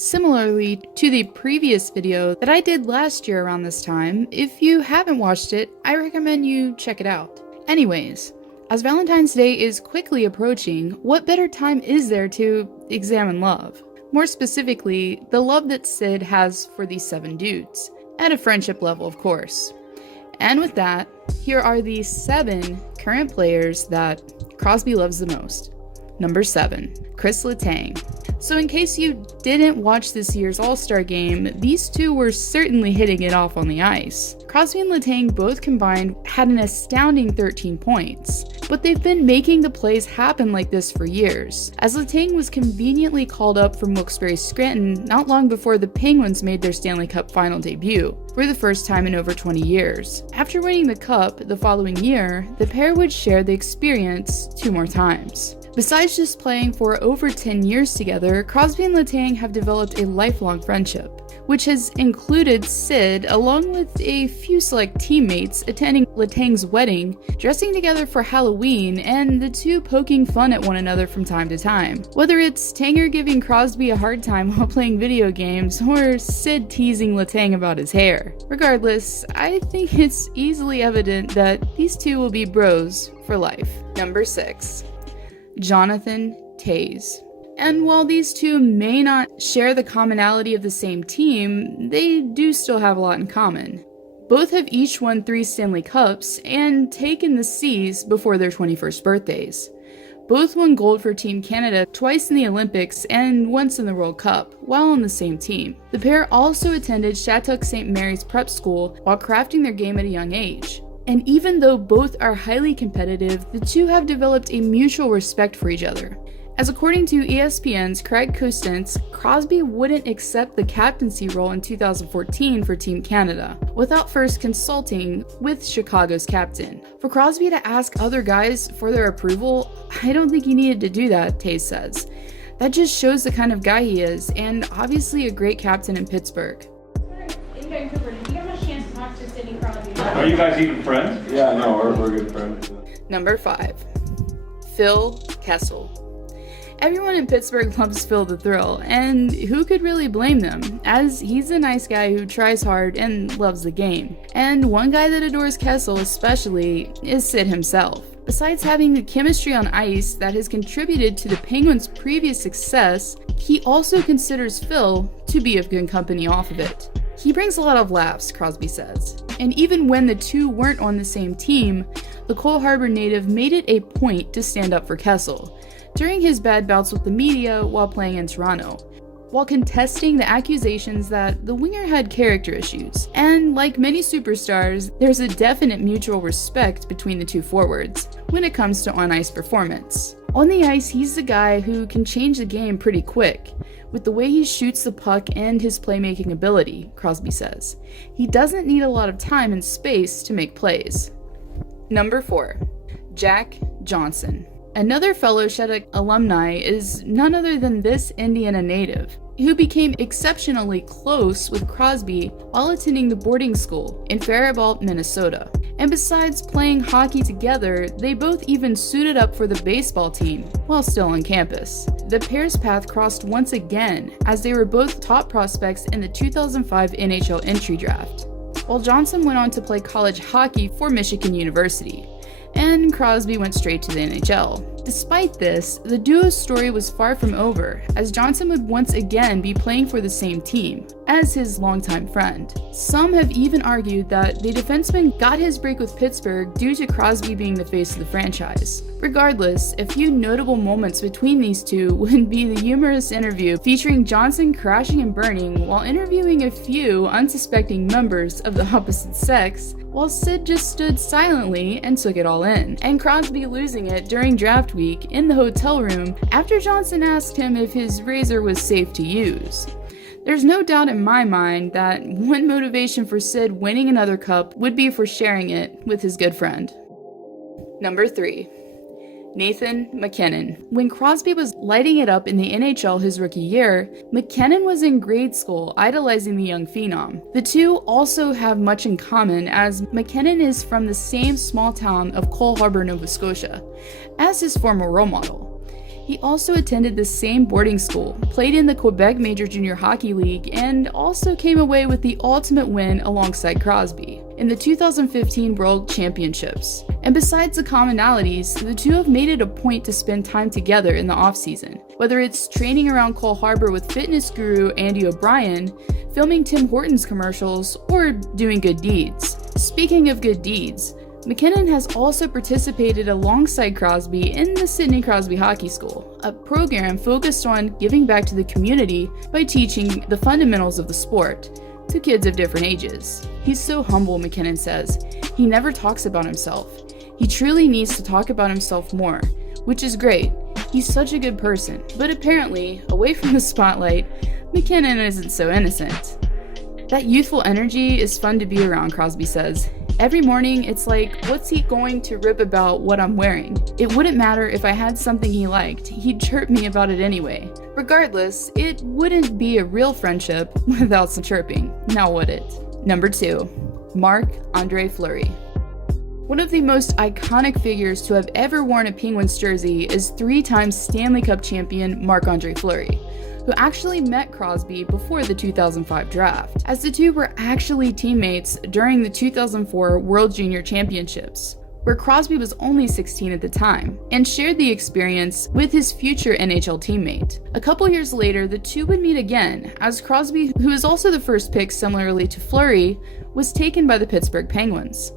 Similarly to the previous video that I did last year around this time, if you haven't watched it, I recommend you check it out. Anyways, as Valentine's Day is quickly approaching, what better time is there to examine love? More specifically, the love that Sid has for these 7 dudes, at a friendship level of course. And with that, here are the 7 current players that Crosby loves the most. Number 7, Kris Letang. So in case you didn't watch this year's All-Star game, these two were certainly hitting it off on the ice. Crosby and Letang both combined had an astounding 13 points, but they've been making the plays happen like this for years, as Letang was conveniently called up from Wilkes-Barre Scranton not long before the Penguins made their Stanley Cup final debut, for the first time in over 20 years. After winning the Cup the following year, the pair would share the experience 2 more times. Besides just playing for over 10 years together, Crosby and Letang have developed a lifelong friendship, which has included Sid, along with a few select teammates, attending Letang's wedding, dressing together for Halloween, and the two poking fun at one another from time to time. Whether it's Tanger giving Crosby a hard time while playing video games, or Sid teasing Letang about his hair. Regardless, I think it's easily evident that these two will be bros for life. Number 6. Jonathan Toews. And while these two may not share the commonality of the same team, they do still have a lot in common. Both have each won 3 Stanley Cups and taken the C's before their 21st birthdays. Both won gold for Team Canada twice in the Olympics and once in the World Cup, while on the same team. The pair also attended Shattuck St. Mary's prep school while crafting their game at a young age. And even though both are highly competitive, the two have developed a mutual respect for each other. As according to ESPN's Craig Costance, Crosby wouldn't accept the captaincy role in 2014 for Team Canada, without first consulting with Chicago's captain. For Crosby to ask other guys for their approval, I don't think he needed to do that, Toews says. That just shows the kind of guy he is, and obviously a great captain in Pittsburgh. In Vancouver, did you have a chance to talk to Sidney Crosby? Are you guys even friends? Yeah, no, we're good friends. Number 5. Phil Kessel. Everyone in Pittsburgh loves Phil the Thrill, and who could really blame them, as he's a nice guy who tries hard and loves the game. And one guy that adores Kessel especially is Sid himself. Besides having the chemistry on ice that has contributed to the Penguins' previous success, he also considers Phil to be of good company off of it. He brings a lot of laughs, Crosby says. And even when the two weren't on the same team, the Cole Harbour native made it a point to stand up for Kessel during his bad bouts with the media while playing in Toronto, while contesting the accusations that the winger had character issues. And like many superstars, there's a definite mutual respect between the two forwards when it comes to on-ice performance. On the ice, he's the guy who can change the game pretty quick, with the way he shoots the puck and his playmaking ability, Crosby says. He doesn't need a lot of time and space to make plays. Number 4. Jack Johnson. Another fellow Shattuck alumni is none other than this Indiana native, who became exceptionally close with Crosby while attending the boarding school in Faribault, Minnesota. And besides playing hockey together, they both even suited up for the baseball team while still on campus. The pair's path crossed once again, as they were both top prospects in the 2005 NHL entry draft, while Johnson went on to play college hockey for Michigan University, and Crosby went straight to the NHL. Despite this, the duo's story was far from over, as Johnson would once again be playing for the same team as his longtime friend. Some have even argued that the defenseman got his break with Pittsburgh due to Crosby being the face of the franchise. Regardless, a few notable moments between these two would be the humorous interview featuring Johnson crashing and burning while interviewing a few unsuspecting members of the opposite sex, while Sid just stood silently and took it all in, and Crosby losing it during draft week in the hotel room after Johnson asked him if his razor was safe to use. There's no doubt in my mind that one motivation for Sid winning another cup would be for sharing it with his good friend. Number 3. Nathan MacKinnon. When Crosby was lighting it up in the NHL his rookie year, MacKinnon was in grade school idolizing the young phenom. The two also have much in common, as MacKinnon is from the same small town of Cole Harbour, Nova Scotia, as his former role model. He also attended the same boarding school, played in the Quebec Major Junior Hockey League, and also came away with the ultimate win alongside Crosby in the 2015 World Championships. And besides the commonalities, the two have made it a point to spend time together in the offseason, whether it's training around Cole Harbour with fitness guru Andy O'Brien, filming Tim Hortons commercials, or doing good deeds. Speaking of good deeds, MacKinnon has also participated alongside Crosby in the Sidney Crosby Hockey School, a program focused on giving back to the community by teaching the fundamentals of the sport to kids of different ages. He's so humble, MacKinnon says. He never talks about himself. He truly needs to talk about himself more, which is great. He's such a good person, but apparently, away from the spotlight, MacKinnon isn't so innocent. That youthful energy is fun to be around, Crosby says. Every morning, it's like, what's he going to rip about what I'm wearing? It wouldn't matter if I had something he liked, he'd chirp me about it anyway. Regardless, it wouldn't be a real friendship without some chirping, now would it? Number 2, Marc-Andre Fleury. One of the most iconic figures to have ever worn a Penguins jersey is 3-time Stanley Cup champion Marc-Andre Fleury, who actually met Crosby before the 2005 draft, as the two were actually teammates during the 2004 World Junior Championships, where Crosby was only 16 at the time, and shared the experience with his future NHL teammate. A couple years later, the two would meet again, as Crosby, who is also the first pick similarly to Fleury, was taken by the Pittsburgh Penguins.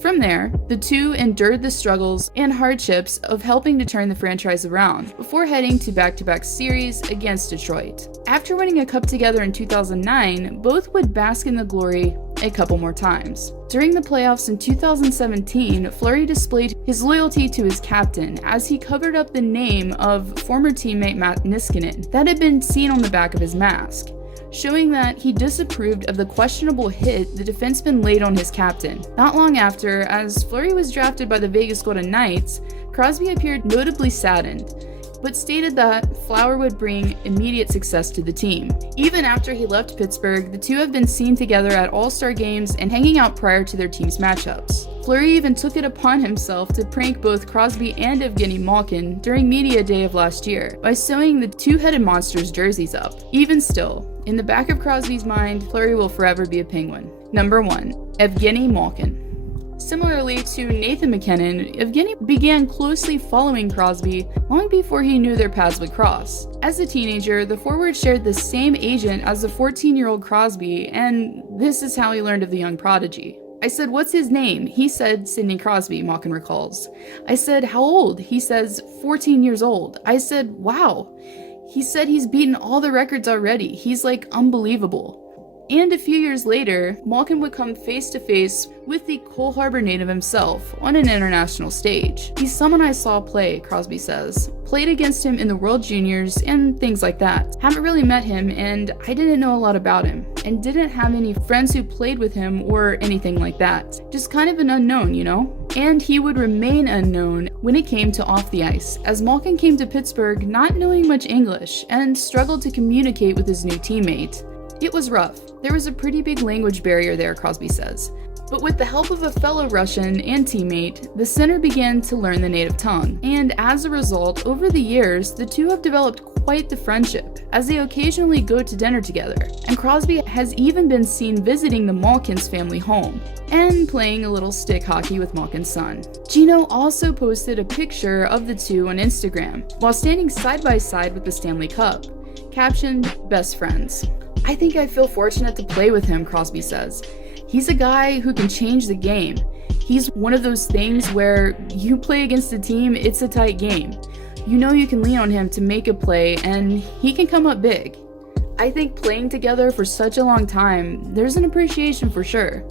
From there, the two endured the struggles and hardships of helping to turn the franchise around before heading to back-to-back series against Detroit. After winning a cup together in 2009, both would bask in the glory a couple more times. During the playoffs in 2017, Fleury displayed his loyalty to his captain as he covered up the name of former teammate MacKinnon that had been seen on the back of his mask, showing that he disapproved of the questionable hit the defenseman laid on his captain. Not long after, as Fleury was drafted by the Vegas Golden Knights, Crosby appeared notably saddened, but stated that Flower would bring immediate success to the team. Even after he left Pittsburgh, the two have been seen together at All-Star games and hanging out prior to their team's matchups. Fleury even took it upon himself to prank both Crosby and Evgeny Malkin during Media Day of last year by sewing the two-headed monster's jerseys up. Even still, in the back of Crosby's mind, Fleury will forever be a Penguin. Number 1, Evgeny Malkin. Similarly to Nathan MacKinnon, Evgeny began closely following Crosby long before he knew their paths would cross. As a teenager, the forward shared the same agent as the 14-year-old Crosby, and this is how he learned of the young prodigy. I said, "What's his name?" He said, "Sidney Crosby," Malkin recalls. I said, "How old?" He says, 14 years old. I said, "Wow." He said he's beaten all the records already. He's like unbelievable. And a few years later, Malkin would come face to face with the Cole Harbour native himself on an international stage. He's someone I saw play, Crosby says. Played against him in the World Juniors and things like that. Haven't really met him, and I didn't know a lot about him, and didn't have any friends who played with him or anything like that. Just kind of an unknown, you know? And he would remain unknown when it came to off the ice, as Malkin came to Pittsburgh not knowing much English and struggled to communicate with his new teammate. It was rough. There was a pretty big language barrier there, Crosby says. But with the help of a fellow Russian and teammate, the center began to learn the native tongue. And as a result, over the years, the two have developed quite the friendship, as they occasionally go to dinner together. And Crosby has even been seen visiting the Malkin's family home, and playing a little stick hockey with Malkin's son. Gino also posted a picture of the two on Instagram, while standing side by side with the Stanley Cup, captioned, "Best friends." I think I feel fortunate to play with him, Crosby says. He's a guy who can change the game. He's one of those things where you play against a team, it's a tight game. You know you can lean on him to make a play, and he can come up big. I think playing together for such a long time, there's an appreciation for sure.